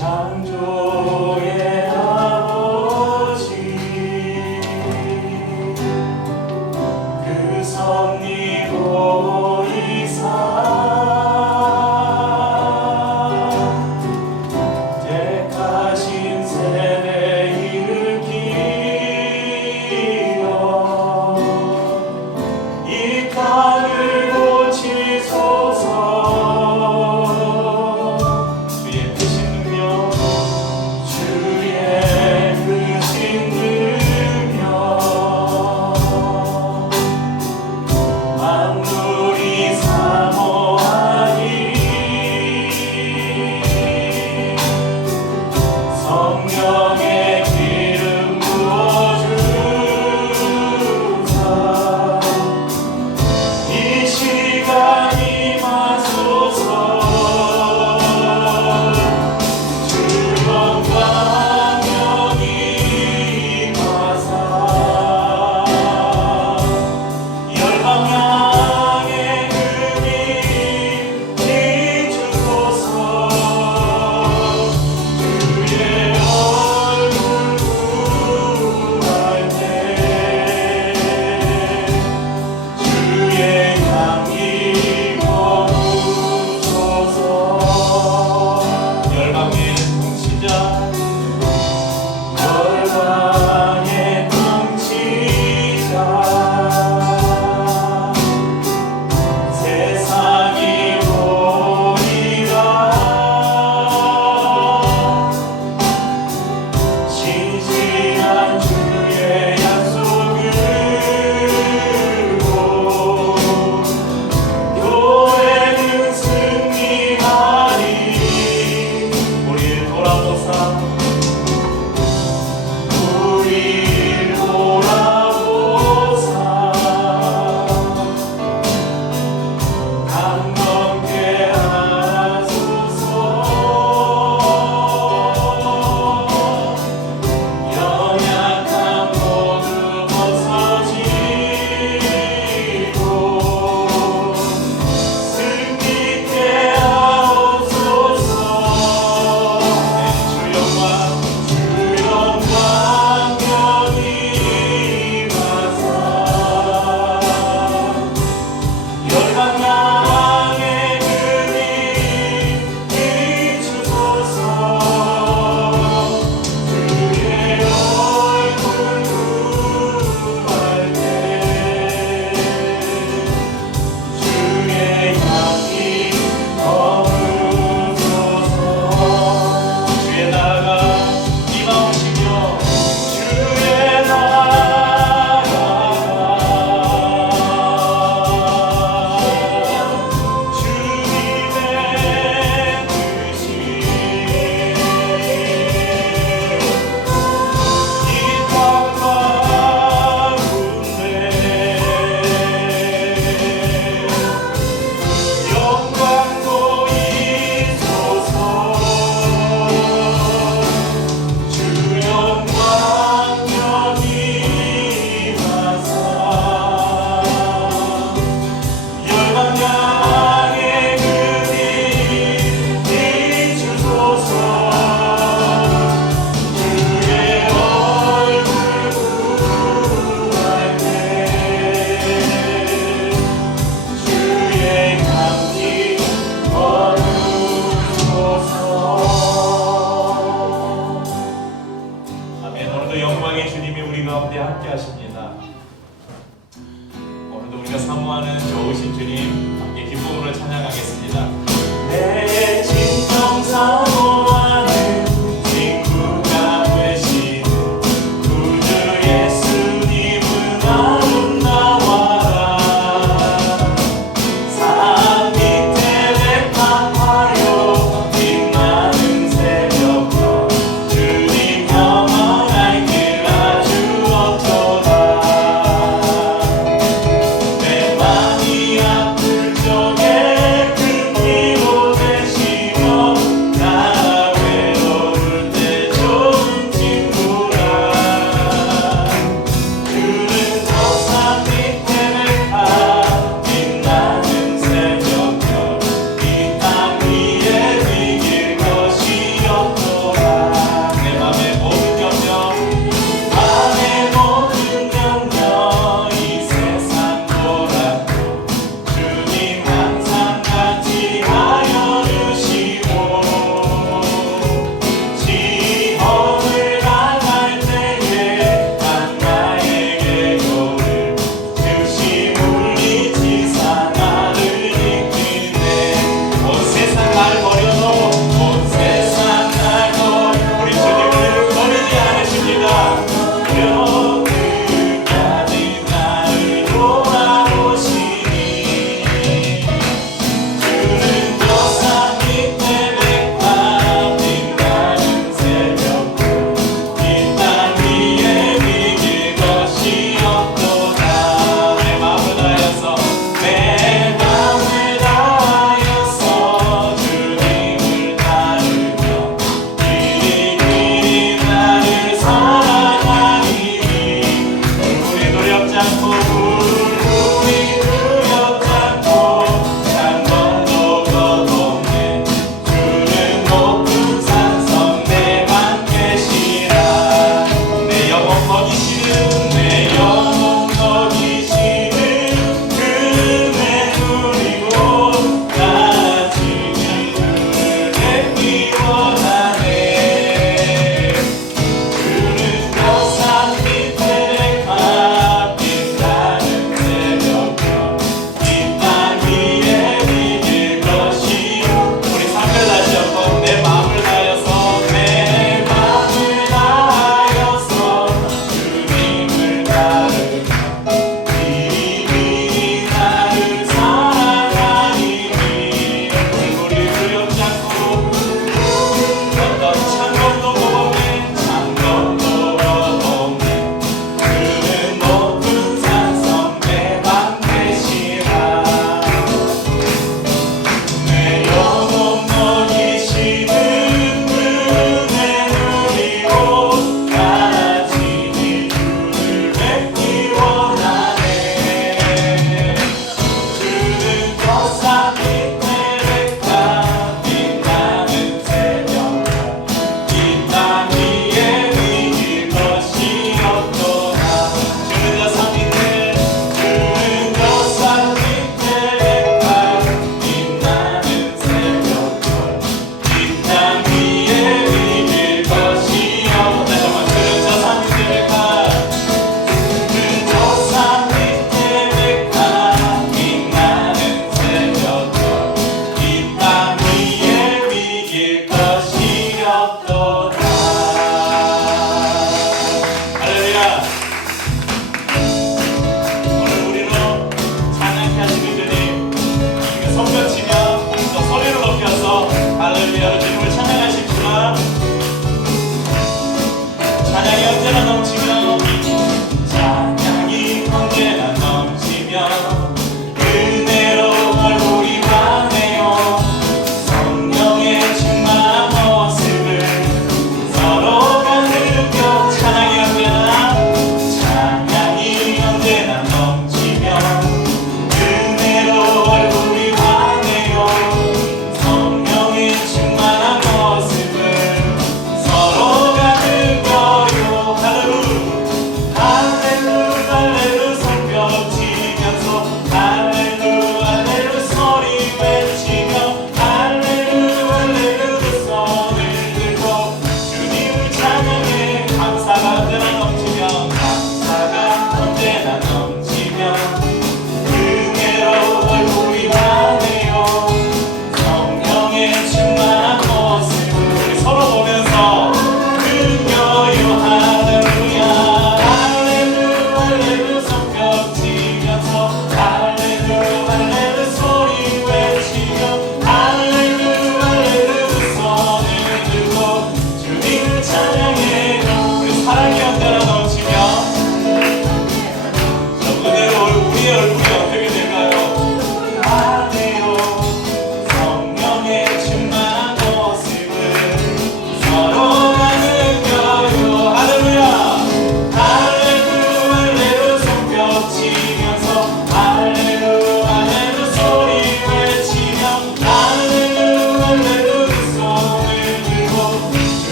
창조의 아버지 그 섭리 보이사 택하신 세대 일으키어 이 땅을 고치소서. 주의 크신 능력 주의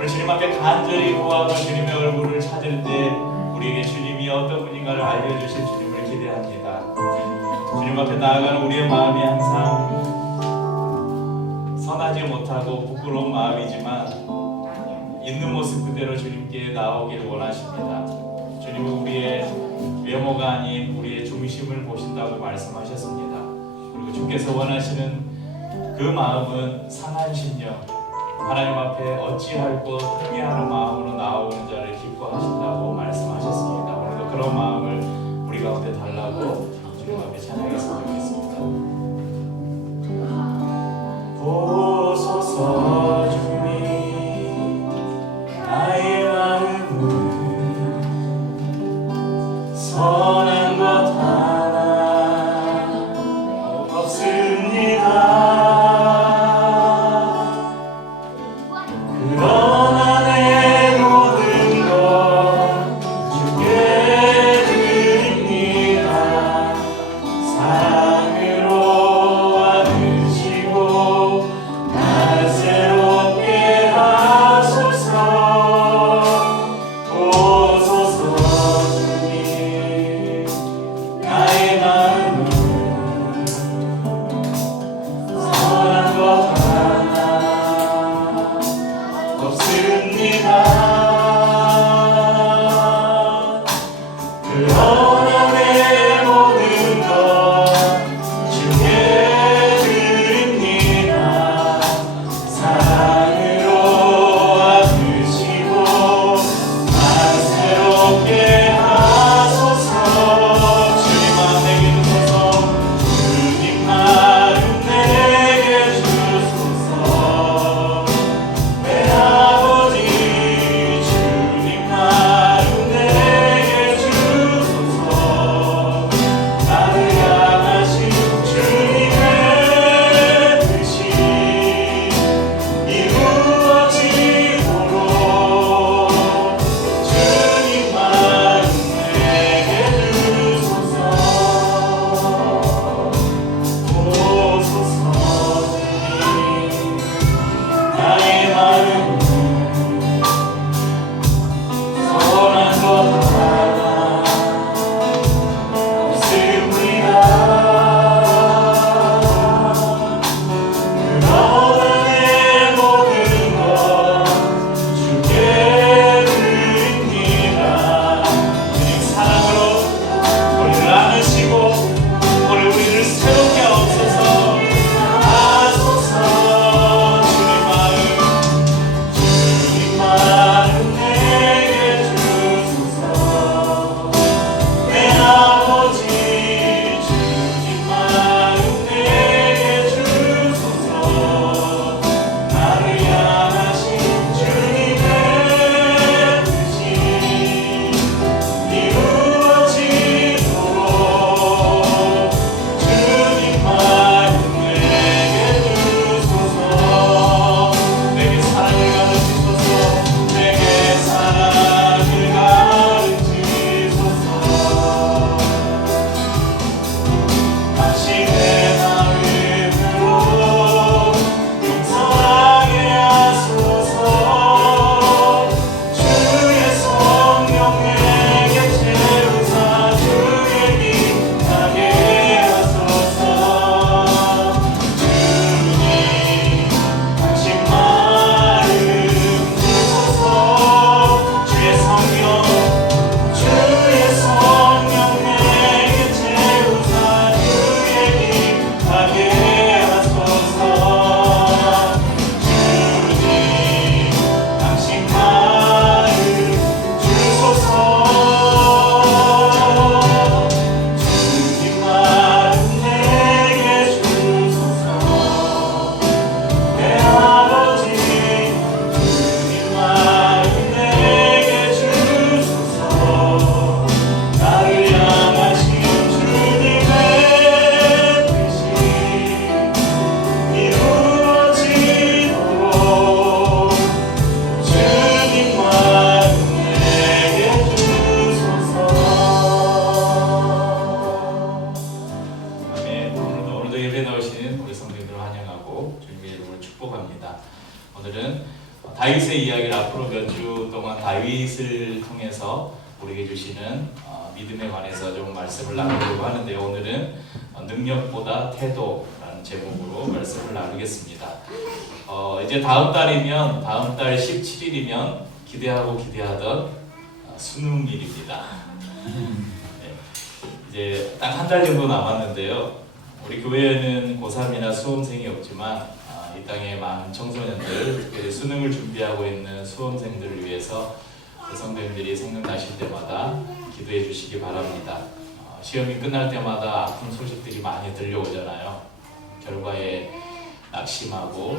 오늘 주님 앞에 간절히 구하고 주님의 얼굴을 찾을 때 우리에게 주님이 어떤 분인가를 알려주실 주님을 기대합니다. 주님 앞에 나아가는 우리의 마음이 항상 선하지 못하고 부끄러운 마음이지만 있는 모습 그대로 주님께 나오길 원하십니다. 주님은 우리의 외모가 아닌 우리의 중심을 보신다고 말씀하셨습니다. 그리고 주께서 원하시는 그 마음은 상한 심령, 하나님 앞에 어찌할 것 회개하는 마음으로 나오는 자를 기뻐하신다고 말씀하셨습니다. 오늘도 그런 마음을 우리 가운데 달라고 주님 앞에 찬양했으면 좋겠습니다. 보소서 주님 나의 마음을 선한 것 하나 없습니다. 그러나 내 모든 것 주께 드립니다. 사랑으로 와주시고 날 새롭게 하소서. 보소서 주님 나의 마음을 선한 것 하나 없습니다. 그러나 내 모든 것 주께 드립니다. 사랑으로 와주시고 날 새롭게 하소서. 주님 마음 내게 주소서. 주님 마음 내게 주소서. 내 아버지 몇 주 동안 다윗을 통해서 우리에게 주시는 믿음에 관해서 좀 말씀을 나누려고 하는데요. 오늘은 능력보다 태도라는 제목으로 말씀을 나누겠습니다. 이제 다음 달 17일이면 기대하던 수능일입니다. 네, 이제 딱 한 달 정도 남았는데요. 우리 교회에는 고3이나 수험생이 없지만 이 땅의 많은 청소년들, 특별히 수능을 준비하고 있는 수험생들을 위해서 성도님들이 생각나실 때마다 기도해 주시기 바랍니다. 시험이 끝날 때마다 아픈 소식들이 많이 들려오잖아요. 결과에 낙심하고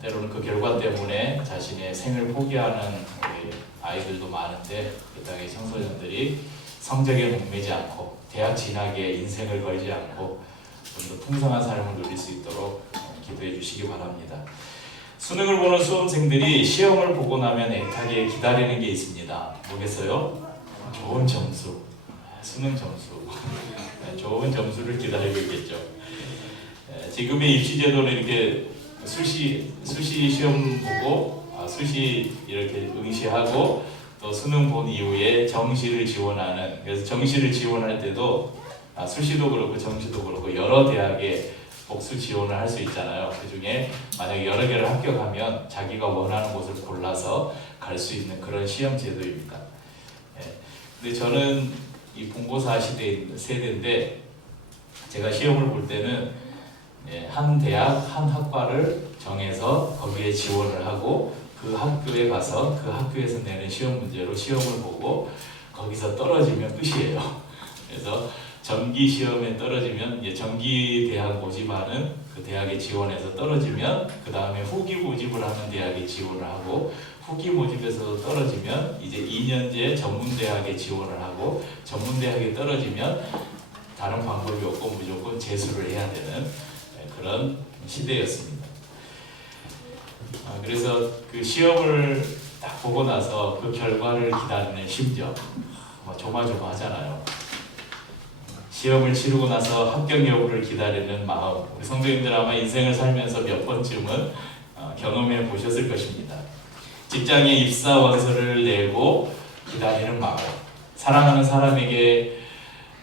때로는 그 결과 때문에 자신의 생을 포기하는 우리 아이들도 많은데, 그 땅의 청소년들이 성적에 목매지 않고 대학 진학에 인생을 걸지 않고 좀 더 풍성한 삶을 누릴 수 있도록 기도해 주시기 바랍니다. 수능을 보는 수험생들이 시험을 보고 나면 애타게 기다리는 게 있습니다. 뭐겠어요? 좋은 점수, 수능 점수. 좋은 점수를 기다리고 있겠죠. 지금의 입시 제도는 이렇게 수시 시험 보고 수시 이렇게 응시하고 또 수능 본 이후에 정시를 지원하는, 그래서 정시를 지원할 때도 수시도 그렇고 정시도 그렇고 여러 대학에 복수 지원을 할 수 있잖아요. 그 중에 만약에 여러 개를 합격하면 자기가 원하는 곳을 골라서 갈 수 있는 그런 시험 제도입니다. 근데 저는 이 본고사 세대인데, 제가 시험을 볼 때는 한 대학, 한 학과를 정해서 거기에 지원을 하고 그 학교에 가서 그 학교에서 내는 시험 문제로 시험을 보고 거기서 떨어지면 끝이에요. 그래서 정기 시험에 떨어지면 정기 대학 모집하는 그 대학에 지원해서 떨어지면 그 다음에 후기 모집을 하는 대학에 지원을 하고, 후기 모집에서 떨어지면 이제 2년제 전문 대학에 지원을 하고, 전문 대학에 떨어지면 다른 방법이 없고 무조건 재수를 해야 되는 그런 시대였습니다. 그래서 그 시험을 딱 보고 나서 그 결과를 기다리는 심정 조마조마하잖아요. 시험을 치르고 나서 합격 여부를 기다리는 마음, 우리 성도님들 아마 인생을 살면서 몇 번쯤은 경험해 보셨을 것입니다. 직장에 입사 원서를 내고 기다리는 마음, 사랑하는 사람에게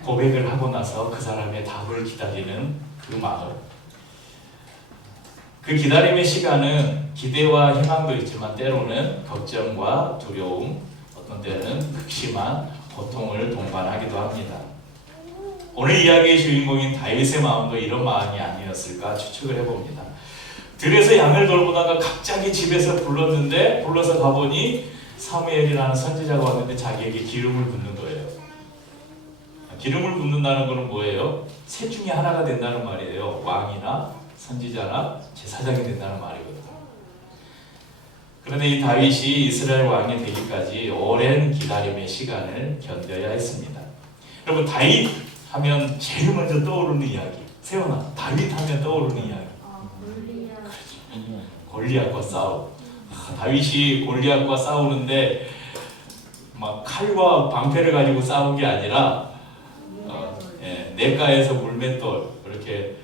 고백을 하고 나서 그 사람의 답을 기다리는 그 마음. 그 기다림의 시간은 기대와 희망도 있지만 때로는 걱정과 두려움, 어떤 때는 극심한 고통을 동반하기도 합니다. 오늘 이야기의 주인공인 다윗의 마음도 이런 마음이 아니었을까 추측을 해봅니다. 들에서 양을 돌보다가 갑자기 집에서 불러서 가보니 사무엘이라는 선지자가 왔는데 자기에게 기름을 붓는 거예요. 기름을 붓는다는 것은 뭐예요? 셋 중에 하나가 된다는 말이에요. 왕이나 선지자나 제사장이 된다는 말이거든요. 그런데 이 다윗이 이스라엘 왕이 되기까지 오랜 기다림의 시간을 견뎌야 했습니다. 여러분, 다윗 하면 제일 먼저 떠오르는 이야기, 세훈아, 다윗 하면 떠오르는 이야기. 골리앗과 싸움. 다윗이 골리앗과 싸우는데 막 칼과 방패를 가지고 싸운 게 아니라 냇가에서 물맷돌, 이렇게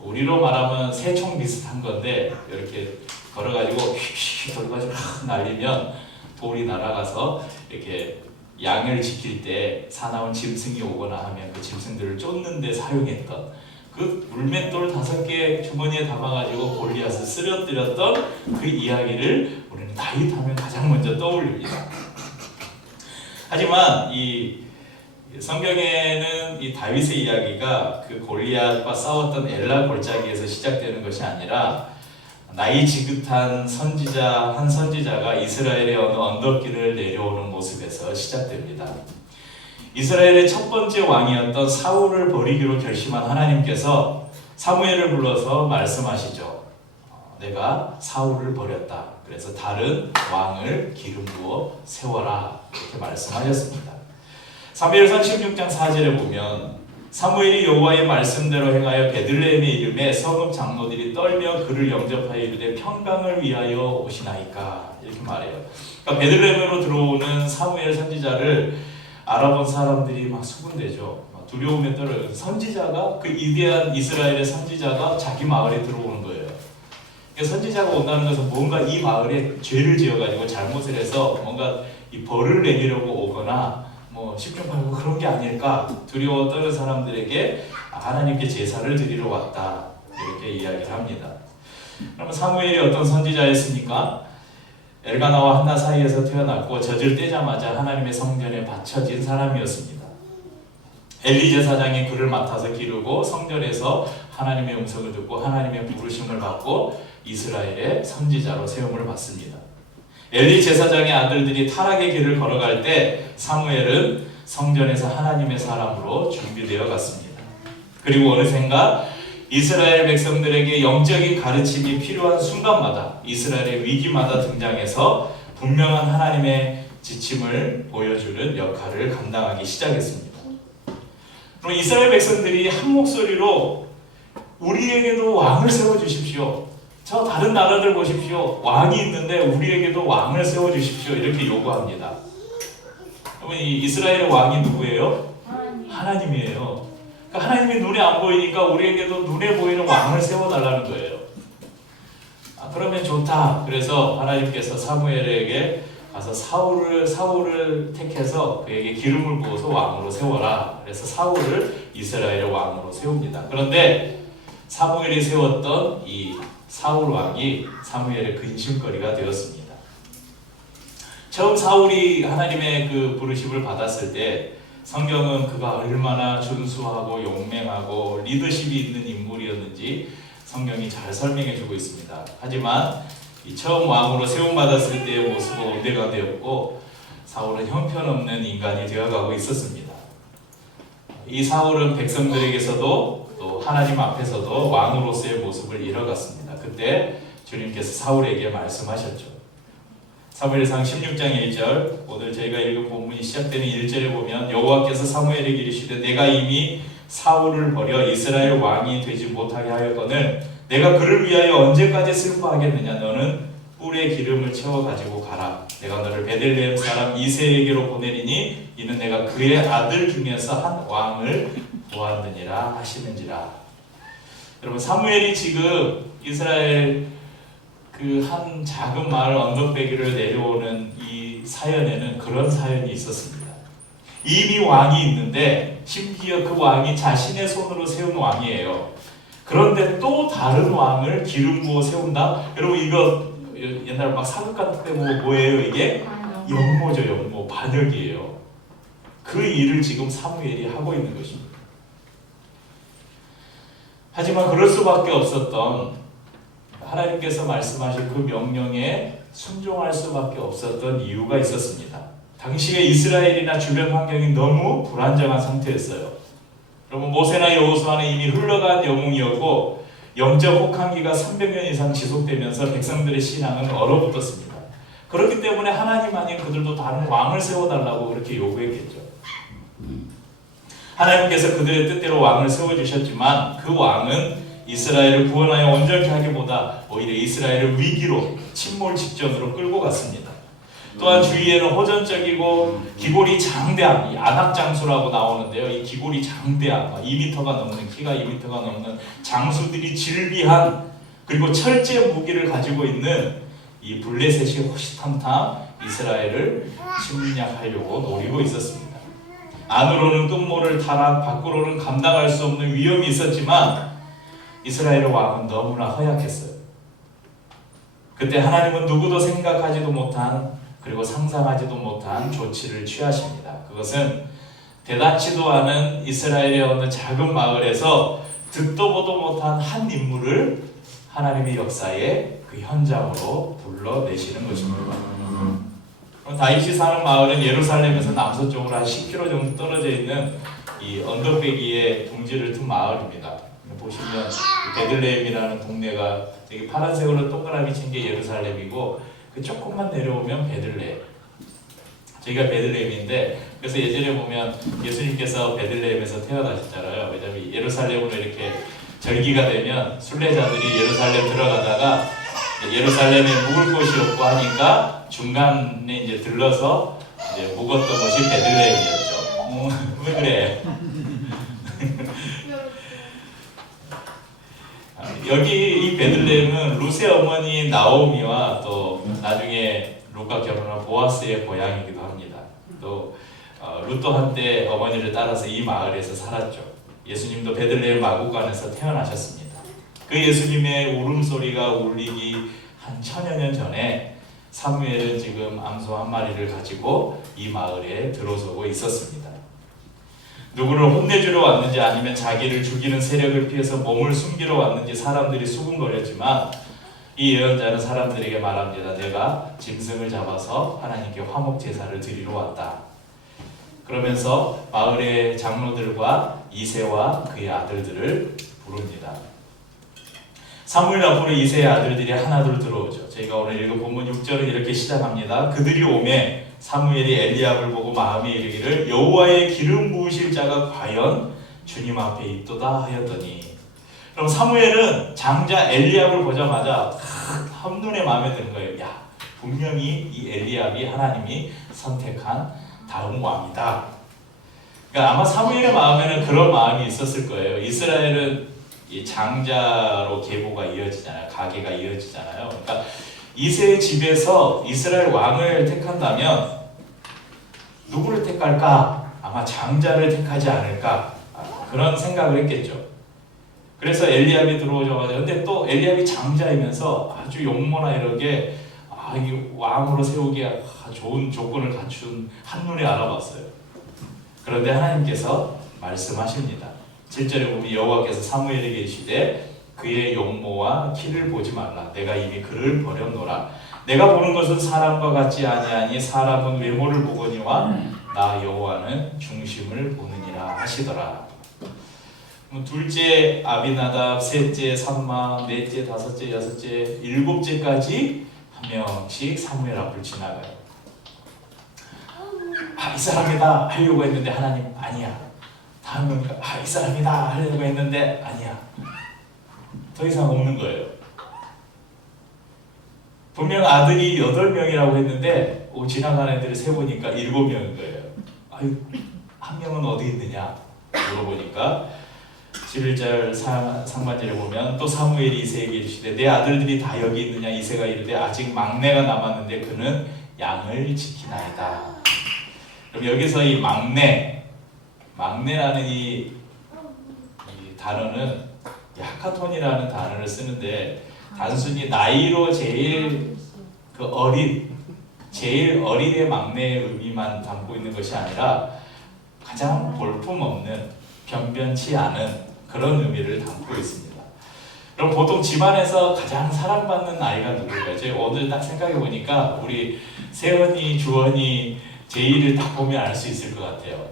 우리로 말하면 새총 비슷한 건데 이렇게 걸어가지고 휙휙 돌가지고 날리면 돌이 날아가서 이렇게 양을 지킬 때 사나운 짐승이 오거나 하면 그 짐승들을 쫓는 데 사용했던 그 물맷돌 5개 주머니에 담아가지고 골리앗을 쓰러뜨렸던 그 이야기를 우리는 다윗 하면 가장 먼저 떠올립니다. 하지만 이 성경에는 이 다윗의 이야기가 그 골리앗과 싸웠던 엘라 골짜기에서 시작되는 것이 아니라 나이 지긋한 한 선지자가 이스라엘의 어느 언덕길을 내려오는 모습에서 시작됩니다. 이스라엘의 첫 번째 왕이었던 사울을 버리기로 결심한 하나님께서 사무엘을 불러서 말씀하시죠. 내가 사울을 버렸다. 그래서 다른 왕을 기름 부어 세워라. 이렇게 말씀하셨습니다. 사무엘상 16장 4절에 보면 사무엘이 여호와의 말씀대로 행하여 베들레헴에 이름에 성읍 장로들이 떨며 그를 영접하여 이르되 평강을 위하여 오시나이까, 이렇게 말해요. 그러니까 베들레헴으로 들어오는 사무엘 선지자를 알아본 사람들이 막 수군대죠. 두려움에 떨어요. 선지자가, 그 위대한 이스라엘의 선지자가 자기 마을에 들어오는 거예요. 선지자가 온다는 것은 뭔가 이 마을에 죄를 지어가지고 잘못을 해서 뭔가 이 벌을 내리려고 오거나 뭐 십중팔구 그런 게 아닐까 두려워 떠는 사람들에게 하나님께 제사를 드리러 왔다 이렇게 이야기를 합니다. 그러면 사무엘이 어떤 선지자였습니까? 엘가나와 한나 사이에서 태어났고 젖을 떼자마자 하나님의 성전에 바쳐진 사람이었습니다. 엘리 제사장이 그를 맡아서 기르고 성전에서 하나님의 음성을 듣고 하나님의 부르심을 받고 이스라엘의 선지자로 세움을 받습니다. 엘리 제사장의 아들들이 타락의 길을 걸어갈 때 사무엘은 성전에서 하나님의 사람으로 준비되어 갔습니다. 그리고 어느샌가 이스라엘 백성들에게 영적인 가르침이 필요한 순간마다 이스라엘의 위기마다 등장해서 분명한 하나님의 지침을 보여주는 역할을 감당하기 시작했습니다. 그럼 이스라엘 백성들이 한 목소리로 우리에게도 왕을 세워주십시오. 저 다른 나라들 보십시오. 왕이 있는데 우리에게도 왕을 세워주십시오. 이렇게 요구합니다. 그러면 이 이스라엘의 왕이 누구예요? 하나님이에요. 그러니까 하나님이 눈에 안 보이니까 우리에게도 눈에 보이는 왕을 세워달라는 거예요. 그러면 좋다. 그래서 하나님께서 사무엘에게 가서 사울을 택해서 그에게 기름을 부어서 왕으로 세워라. 그래서 사울을 이스라엘의 왕으로 세웁니다. 그런데 사무엘이 세웠던 이 사울 왕이 사무엘의 근심거리가 되었습니다. 처음 사울이 하나님의 그 부르심을 받았을 때 성경은 그가 얼마나 준수하고 용맹하고 리더십이 있는 인물이었는지 성경이 잘 설명해주고 있습니다. 하지만 이 처음 왕으로 세움받았을 때의 모습은 온대가 되었고 사울은 형편없는 인간이 되어가고 있었습니다. 이 사울은 백성들에게서도 또 하나님 앞에서도 왕으로서의 모습을 잃어갔습니다. 그때 주님께서 사울에게 말씀하셨죠. 사무엘상 16장 1절 오늘 저희가 읽은 본문이 시작되는 1절에 보면 여호와께서 사무엘에게 이르시되 내가 이미 사울을 버려 이스라엘 왕이 되지 못하게 하였거늘 내가 그를 위하여 언제까지 슬퍼하겠느냐. 너는 뿔에 기름을 채워 가지고 가라. 내가 너를 베들레헴 사람 이새에게로 보내리니 이는 내가 그의 아들 중에서 한 왕을 보았느니라 하시는지라. 여러분 사무엘이 지금 이스라엘 그 한 작은 마을 언덕배기를 내려오는 이 사연에는 그런 사연이 있었습니다. 이미 왕이 있는데 심지어 그 왕이 자신의 손으로 세운 왕이에요. 그런데 또 다른 왕을 기름 부어 세운다? 여러분 이거 옛날 막 사극 같은 데 보면 뭐예요 이게? 역모죠. 역모. 반역이에요. 그 일을 지금 사무엘이 하고 있는 것입니다. 하지만 그럴 수밖에 없었던 하나님께서 말씀하신 그 명령에 순종할 수밖에 없었던 이유가 있었습니다. 당시에 이스라엘이나 주변 환경이 너무 불안정한 상태였어요. 여러분 모세나 여호수아는 이미 흘러간 영웅이었고 영적 혹한기가 300년 이상 지속되면서 백성들의 신앙은 얼어붙었습니다. 그렇기 때문에 하나님 아닌 그들도 다른 왕을 세워달라고 그렇게 요구했겠죠. 하나님께서 그들의 뜻대로 왕을 세워주셨지만 그 왕은 이스라엘을 구원하여 온전케 하기보다 오히려 이스라엘을 위기로 침몰 직전으로 끌고 갔습니다. 또한 주위에는 호전적이고 기골이 장대한 안악장수라고 나오는데요. 이 기골이 장대한 2m가 넘는 키가 2m가 넘는 장수들이 질비한 그리고 철제 무기를 가지고 있는 이 블레셋이 호시탐탐 이스라엘을 침략하려고 노리고 있었습니다. 안으로는 끝모를 타락, 밖으로는 감당할 수 없는 위험이 있었지만 이스라엘의 왕은 너무나 허약했어요. 그때 하나님은 누구도 생각하지도 못한 그리고 상상하지도 못한 조치를 취하십니다. 그것은 대단치도 않은 이스라엘의 어느 작은 마을에서 듣도 보도 못한 한 인물을 하나님의 역사의 그 현장으로 불러내시는 것입니다. 다윗이 사는 마을은 예루살렘에서 남서쪽으로 한 10km 정도 떨어져 있는 이 언덕배기의 둥지를 둔 마을입니다. 보시면 베들레헴이라는 동네가 되게 파란색으로 동그라미 친 게 예루살렘이고 그 조금만 내려오면 베들레헴. 저희가 베들레헴인데 그래서 예전에 보면 예수님께서 베들레헴에서 태어나셨잖아요. 왜냐하면 예루살렘으로 이렇게 절기가 되면 순례자들이 예루살렘 들어가다가 예루살렘에 묵을 곳이 없고 하니까 중간에 이제 들러서 이제 묵었던 곳이 베들레헴이었죠. 왜 그래? 여기 이 베들레헴은 룻의 어머니 나오미와 또 나중에 룻과 결혼한 보아스의 고향이기도 합니다. 또 룻도 한때 어머니를 따라서 이 마을에서 살았죠. 예수님도 베들레헴 마구간에서 태어나셨습니다. 그 예수님의 울음소리가 울리기 한 1000여 년 전에 사무엘은 지금 암소 한 마리를 가지고 이 마을에 들어서고 있었습니다. 누구를 혼내주러 왔는지 아니면 자기를 죽이는 세력을 피해서 몸을 숨기러 왔는지 사람들이 수군거렸지만 이 예언자는 사람들에게 말합니다. 내가 짐승을 잡아서 하나님께 화목 제사를 드리러 왔다. 그러면서 마을의 장로들과 이새와 그의 아들들을 부릅니다. 사무엘 앞으로 이새의 아들들이 하나둘 들어오죠. 저희가 오늘 읽은 본문 6절은 이렇게 시작합니다. 그들이 오매 사무엘이 엘리압을 보고 마음에 이르기를 여호와의 기름 부으실 자가 과연 주님 앞에 있도다 하였더니, 그럼 사무엘은 장자 엘리압을 보자마자 한눈에 마음에 드는 거예요. 야, 분명히 이 엘리압이 하나님이 선택한 다음 왕이다. 그러니까 아마 사무엘의 마음에는 그런 마음이 있었을 거예요. 이스라엘은 이 장자로 계보가 이어지잖아요. 가계가 이어지잖아요. 그러니까 이새의 집에서 이스라엘 왕을 택한다면 누구를 택할까? 아마 장자를 택하지 않을까? 그런 생각을 했겠죠. 그래서 엘리압이 들어오자마자, 근데 또 엘리압이 장자이면서 아주 용모나 이렇게 이 왕으로 세우기에 좋은 조건을 갖춘, 한눈에 알아봤어요. 그런데 하나님께서 말씀하십니다. 7절에 보면 여호와께서 사무엘에게 이르시되 그의 용모와 키를 보지 말라. 내가 이미 그를 버렸노라. 내가 보는 것은 사람과 같지 아니하니 사람은 외모를 보거니와 나 여호와는 중심을 보느니라 하시더라. 둘째 아비나답, 셋째 삼마, 넷째, 다섯째, 여섯째, 일곱째까지 한 명씩 사무엘 앞을 지나가요. 이 사람이다 하려고 했는데 하나님 아니야. 다음은 이 사람이다 하려고 했는데 아니야. 더 이상 없는 거예요. 분명 아들이 8명이라고 했는데 지나가는 애들을 세보니까 7명인 거예요. 한 명은 어디 있느냐 물어보니까 11절 상반절에 보면 또 사무엘이 이새에게 이르시되 내 아들들이 다 여기 있느냐. 이새가 이르되 아직 막내가 남았는데 그는 양을 지키나이다. 그럼 여기서 이 막내라는 이 단어는 하카톤이라는 단어를 쓰는데 단순히 나이로 제일 제일 어린의 막내의 의미만 담고 있는 것이 아니라 가장 볼품없는, 변변치 않은 그런 의미를 담고 있습니다. 그럼 보통 집안에서 가장 사랑받는 아이가 누굴까요? 제가 오늘 딱 생각해 보니까 우리 세연이, 주원이, 제이를 딱 보면 알 수 있을 것 같아요.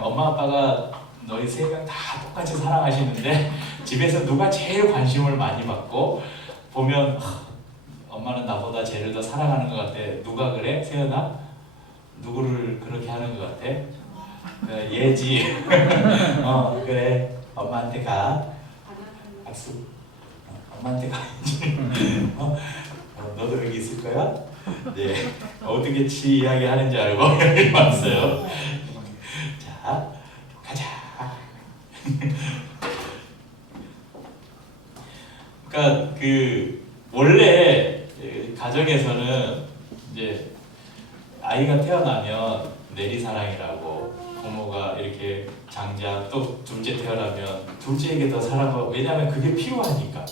엄마 아빠가 너희 3명 다 똑같이 사랑하시는데 집에서 누가 제일 관심을 많이 받고 보면 엄마는 나보다 쟤를 더 사랑하는 것 같아. 누가 그래? 세연아? 누구를 그렇게 하는 것 같아? 얘지. 그래. 엄마한테 가. 악수. 엄마한테 가야지. 너도 여기 있을 거야? 네. 어떻게 지 이야기 하는지 알고 여기 왔어요. 자, 가자. 그러니까 원래 가정에서는 이제 아이가 태어나면 내리사랑이라고 부모가 이렇게 장자 또 둘째 태어나면 둘째에게 더 사랑하고, 왜냐하면 그게 필요하니까.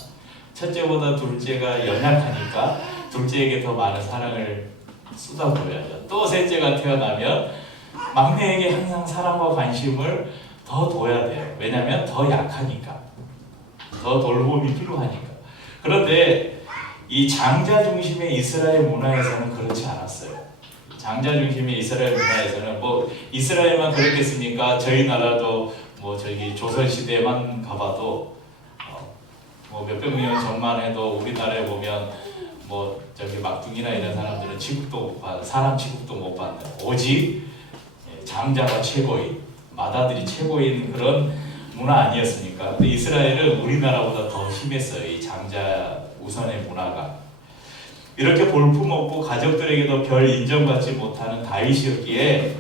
첫째보다 둘째가 연약하니까 둘째에게 더 많은 사랑을 쏟아부어야죠. 또 셋째가 태어나면 막내에게 항상 사랑과 관심을 더 둬야 돼요. 왜냐하면 더 약하니까, 더 돌봄이 필요하니까. 그런데 이 장자 중심의 이스라엘 문화에서는 그렇지 않았어요. 장자 중심의 이스라엘 문화에서는 이스라엘만 그렇겠습니까? 저희 나라도 저기 조선 시대만 가봐도 몇백 년 전만 해도 우리나라에 보면 저기 막둥이나 이런 사람들은 취급도 못 받는, 사람 취급도 못 받는, 오직 장자가 최고인, 맏아들이 최고인 그런 문화 아니었습니까? 근데 이스라엘은 우리나라보다 더 심했어요. 이 장자 우선의 문화가. 이렇게 볼품없고 가족들에게도 별 인정받지 못하는 다윗이었기에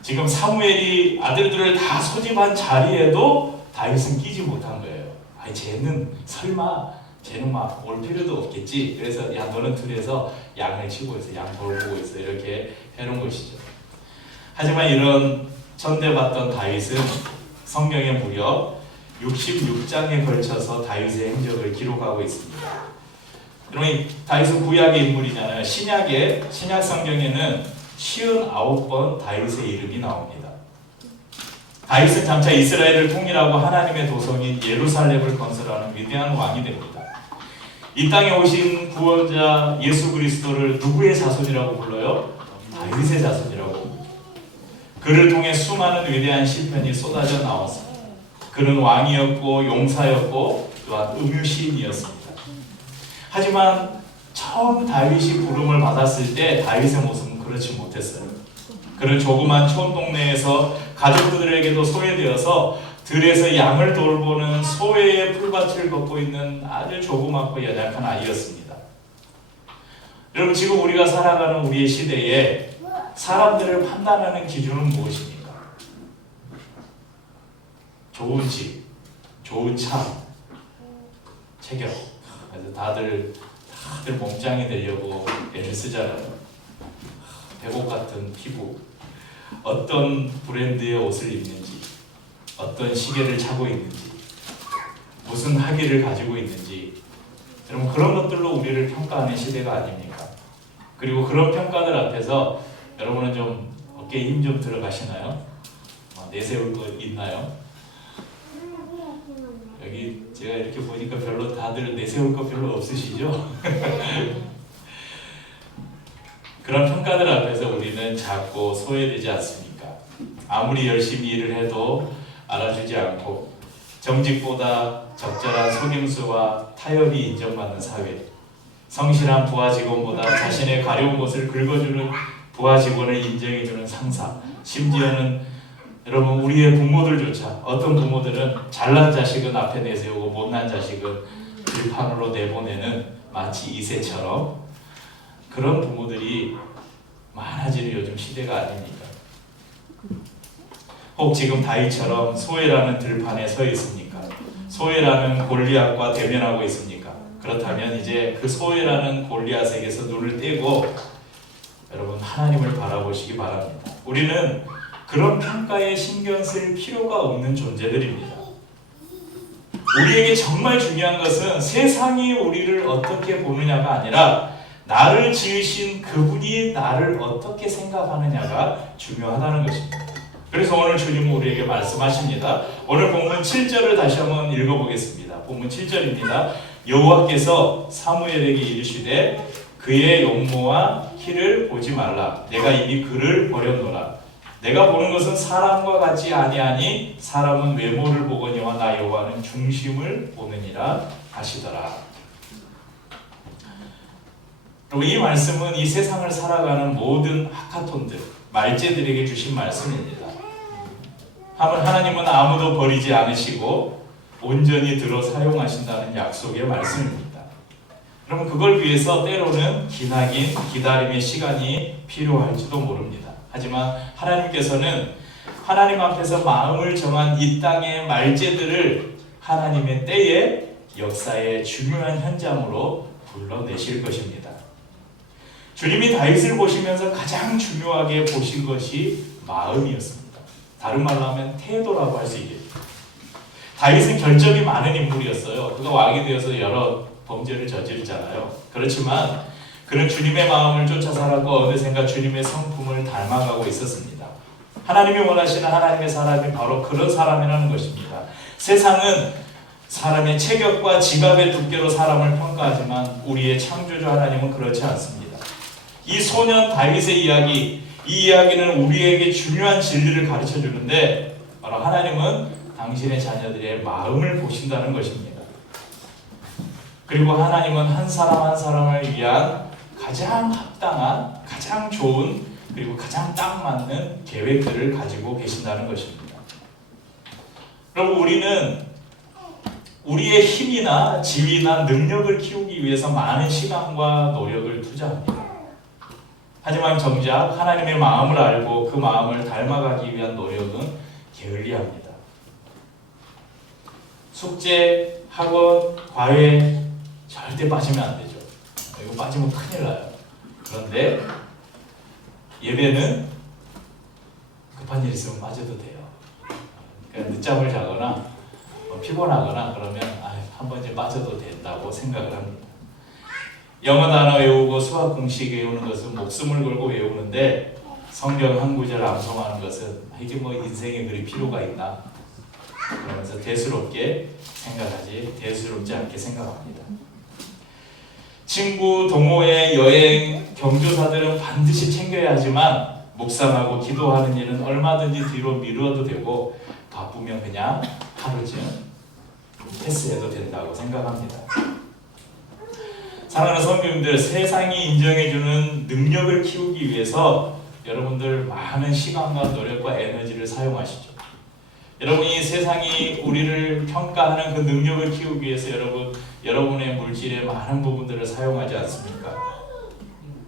지금 사무엘이 아들들을 다 소집한 자리에도 다윗은 끼지 못한 거예요. 쟤는 설마 쟤는 막 올 필요도 없겠지. 그래서 야 너는 들에서 양을 치고 있어, 양 돌보고 있어 이렇게 해놓은 것이죠. 하지만 이런 천대받던 다윗은 성경에 무려 66장에 걸쳐서 다윗의 행적을 기록하고 있습니다. 여러분 다윗은 구약의 인물이잖아요. 신약 성경에는 59번 다윗의 이름이 나옵니다. 다윗은 장차 이스라엘을 통일하고 하나님의 도성인 예루살렘을 건설하는 위대한 왕이 됩니다. 이 땅에 오신 구원자 예수 그리스도를 누구의 자손이라고 불러요? 다윗의 자손이라고. 그를 통해 수많은 위대한 시편이 쏟아져 나왔습니다. 그는 왕이었고 용사였고 또한 음유시인이었습니다. 하지만 처음 다윗이 부름을 받았을 때 다윗의 모습은 그렇지 못했어요. 그는 조그만 촌 동네에서 가족들에게도 소외되어서 들에서 양을 돌보는 소외의 풀밭을 걷고 있는 아주 조그맣고 연약한 아이였습니다. 여러분 지금 우리가 살아가는 우리의 시대에 사람들을 판단하는 기준은 무엇입니까? 좋은 집, 좋은 차, 체격. 그래서 다들 몸짱이 되려고 애를 쓰잖아요. 백옥 같은 피부, 어떤 브랜드의 옷을 입는지, 어떤 시계를 차고 있는지, 무슨 학위를 가지고 있는지, 여러분 그런 것들로 우리를 평가하는 시대가 아닙니까? 그리고 그런 평가들 앞에서 여러분은 좀 어깨에 힘 좀 들어가시나요? 내세울 거 있나요? 여기 제가 이렇게 보니까 별로 다들 내세울 거 별로 없으시죠? 그런 평가들 앞에서 우리는 작고 소외되지 않습니까? 아무리 열심히 일을 해도 알아주지 않고 정직보다 적절한 속임수와 타협이 인정받는 사회, 성실한 부하 직원보다 자신의 가려운 것을 긁어주는 부하 직원을 인정해주는 상사, 심지어는 여러분 우리의 부모들조차 어떤 부모들은 잘난 자식은 앞에 내세우고 못난 자식은 들판으로 내보내는 마치 이새처럼 그런 부모들이 많아지는 요즘 시대가 아닙니까? 혹 지금 다윗처럼 소외라는 들판에 서 있습니까? 소외라는 골리앗과 대면하고 있습니까? 그렇다면 이제 그 소외라는 골리앗에게서 눈을 떼고 여러분 하나님을 바라보시기 바랍니다. 우리는 그런 평가에 신경 쓸 필요가 없는 존재들입니다. 우리에게 정말 중요한 것은 세상이 우리를 어떻게 보느냐가 아니라 나를 지으신 그분이 나를 어떻게 생각하느냐가 중요하다는 것입니다. 그래서 오늘 주님은 우리에게 말씀하십니다. 오늘 본문 7절을 다시 한번 읽어보겠습니다. 본문 7절입니다. 여호와께서 사무엘에게 이르시되 그의 용모와 키를 보지 말라. 내가 이미 그를 버렸노라. 내가 보는 것은 사람과 같지 아니하니 사람은 외모를 보거니와 나 여호와는 중심을 보느니라 하시더라. 그리고 이 말씀은 이 세상을 살아가는 모든 하카톤들, 말제들에게 주신 말씀입니다. 하나님은 아무도 버리지 않으시고 온전히 들어 사용하신다는 약속의 말씀입니다. 그럼 그걸 위해서 때로는 기나긴 기다림의 시간이 필요할지도 모릅니다. 하지만 하나님께서는 하나님 앞에서 마음을 정한 이 땅의 말제들을 하나님의 때에 역사의 중요한 현장으로 불러내실 것입니다. 주님이 다윗을 보시면서 가장 중요하게 보신 것이 마음이었습니다. 다른 말로 하면 태도라고 할 수 있겠죠. 다윗은 결점이 많은 인물이었어요. 그가 왕이 되어서 여러 범죄를 저지르잖아요. 그렇지만 그는 주님의 마음을 쫓아 살았고 어느샌가 주님의 성품을 닮아가고 있었습니다. 하나님이 원하시는 하나님의 사람이 바로 그런 사람이라는 것입니다. 세상은 사람의 체격과 지갑의 두께로 사람을 평가하지만 우리의 창조주 하나님은 그렇지 않습니다. 이 소년 다윗의 이야기, 이 이야기는 우리에게 중요한 진리를 가르쳐 주는데 바로 하나님은 당신의 자녀들의 마음을 보신다는 것입니다. 그리고 하나님은 한 사람 한 사람을 위한 가장 합당한, 가장 좋은, 그리고 가장 딱 맞는 계획들을 가지고 계신다는 것입니다. 여러분 우리는 우리의 힘이나 지위나 능력을 키우기 위해서 많은 시간과 노력을 투자합니다. 하지만 정작 하나님의 마음을 알고 그 마음을 닮아가기 위한 노력은 게을리합니다. 숙제, 학원, 과외, 절대 빠지면 안 되죠. 이거 빠지면 큰일 나요. 그런데 예배는 급한 일 있으면 빠져도 돼요. 그러니까 늦잠을 자거나 피곤하거나 그러면 한 번쯤 빠져도 된다고 생각을 합니다. 영어 단어 외우고 수학 공식 외우는 것은 목숨을 걸고 외우는데 성경 한 구절 암송하는 것은 이게 뭐 인생에 그리 필요가 있나? 그러면서 대수롭지 않게 생각합니다. 친구, 동호회, 여행, 경조사들은 반드시 챙겨야 하지만 묵상하고 기도하는 일은 얼마든지 뒤로 미루어도 되고 바쁘면 그냥 하루쯤 패스해도 된다고 생각합니다. 사랑하는 성도님들, 세상이 인정해주는 능력을 키우기 위해서 여러분들 많은 시간과 노력과 에너지를 사용하시죠. 여러분이 세상이 우리를 평가하는 그 능력을 키우기 위해서 여러분의 물질의 많은 부분들을 사용하지 않습니까?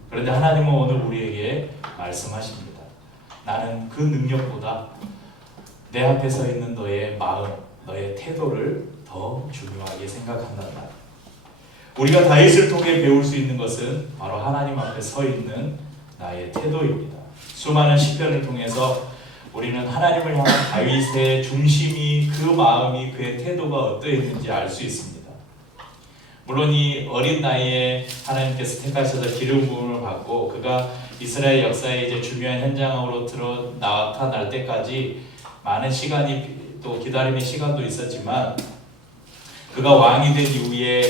그런데 하나님은 오늘 우리에게 말씀하십니다. 나는 그 능력보다 내 앞에 서 있는 너의 마음, 너의 태도를 더 중요하게 생각한단다. 우리가 다윗을 통해 배울 수 있는 것은 바로 하나님 앞에 서 있는 나의 태도입니다. 수많은 시편을 통해서 우리는 하나님을 향한 다윗의 중심이, 그 마음이, 그의 태도가 어떠했는지 알 수 있습니다. 물론 이 어린 나이에 하나님께서 택하셔서 기름 부음을 받고 그가 이스라엘 역사의 이제 중요한 현장으로 나타날 때까지 많은 시간이, 또 기다림의 시간도 있었지만, 그가 왕이 된 이후에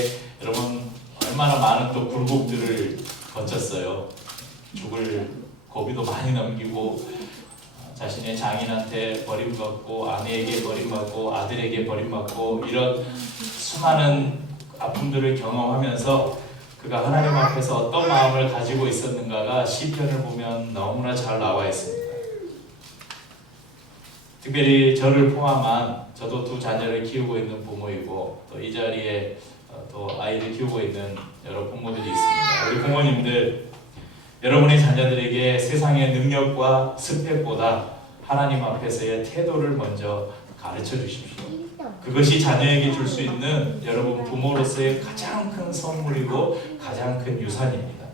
여러분 얼마나 많은 또 굴곡들을 거쳤어요. 죽을 고비도 많이 넘기고, 자신의 장인한테 버림받고, 아내에게 버림받고, 아들에게 버림받고, 이런 수많은 아픔들을 경험하면서 그가 하나님 앞에서 어떤 마음을 가지고 있었는가가 시편을 보면 너무나 잘 나와 있습니다. 특별히 저를 포함한, 저도 두 자녀를 키우고 있는 부모이고, 또 이 자리에 또 아이를 키우고 있는 여러 부모들이 있습니다. 우리 부모님들, 여러분의 자녀들에게 세상의 능력과 스펙보다 하나님 앞에서의 태도를 먼저 가르쳐 주십시오. 그것이 자녀에게 줄 수 있는 여러분 부모로서의 가장 큰 선물이고 가장 큰 유산입니다.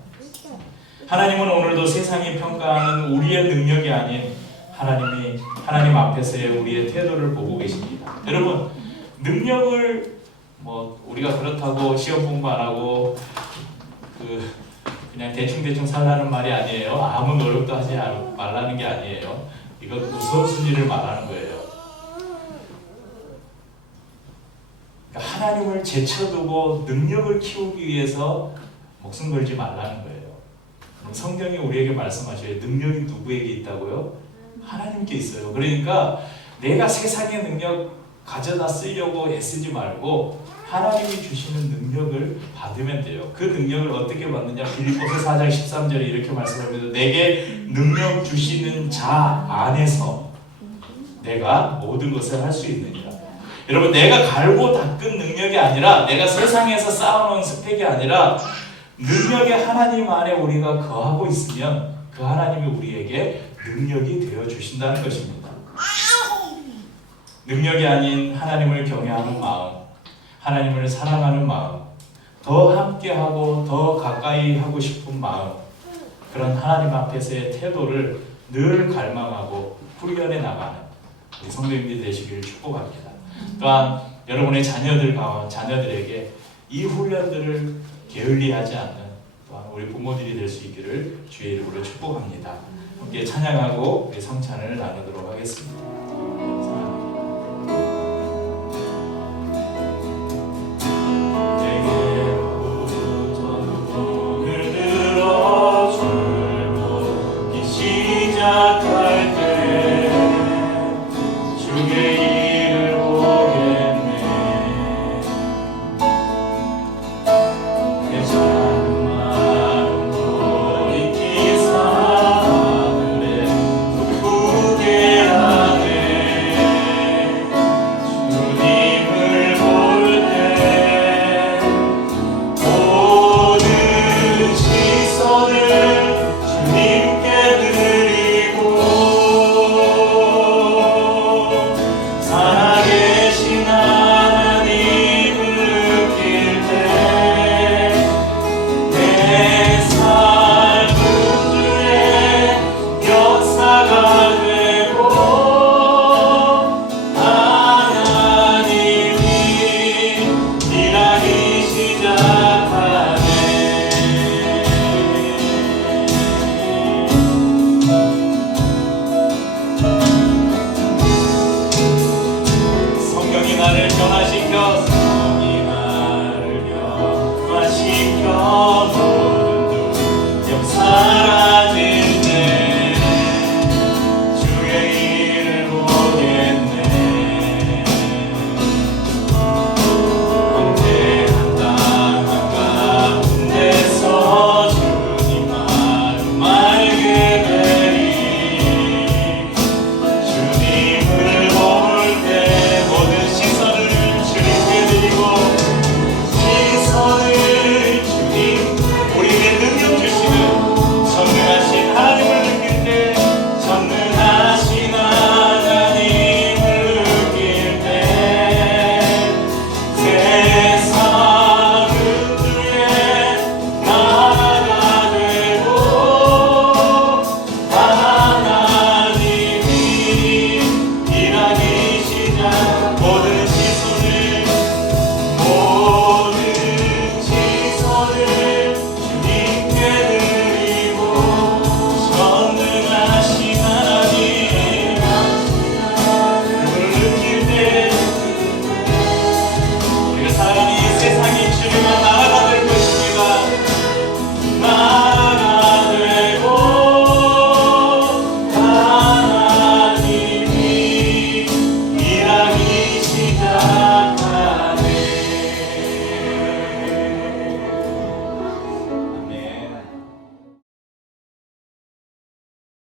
하나님은 오늘도 세상이 평가하는 우리의 능력이 아닌 하나님 앞에서의 우리의 태도를 보고 계십니다. 여러분, 능력을 우리가 그렇다고 시험 공부 안 하고 그냥 대충 살라는 말이 아니에요. 아무 노력도 하지 말라는 게 아니에요. 이건 우선순위를 말하는 거예요. 그러니까 하나님을 제쳐두고 능력을 키우기 위해서 목숨 걸지 말라는 거예요. 성경이 우리에게 말씀하셔요. 능력이 누구에게 있다고요? 하나님께 있어요. 그러니까 내가 세상의 능력 가져다 쓰려고 애쓰지 말고 하나님이 주시는 능력을 받으면 돼요. 그 능력을 어떻게 받느냐? 빌립보서 4장 13절에 이렇게 말씀합니다. 내게 능력 주시는 자 안에서 내가 모든 것을 할 수 있느니라. 여러분, 내가 갈고 닦은 능력이 아니라, 내가 세상에서 쌓아놓은 스펙이 아니라, 능력의 하나님 안에 우리가 거하고 있으면 그 하나님이 우리에게 능력이 되어 주신다는 것입니다. 능력이 아닌 하나님을 경외하는 마음, 하나님을 사랑하는 마음, 더 함께하고 더 가까이 하고 싶은 마음, 그런 하나님 앞에서의 태도를 늘 갈망하고 훈련해 나가는 우리 성도님들이 되시기를 축복합니다. 또한 여러분의 자녀들에게 이 훈련들을 게을리하지 않는 또한 우리 부모들이 될 수 있기를 주의 이름으로 축복합니다. 함께 찬양하고 우리 성찬을 나누도록 하겠습니다.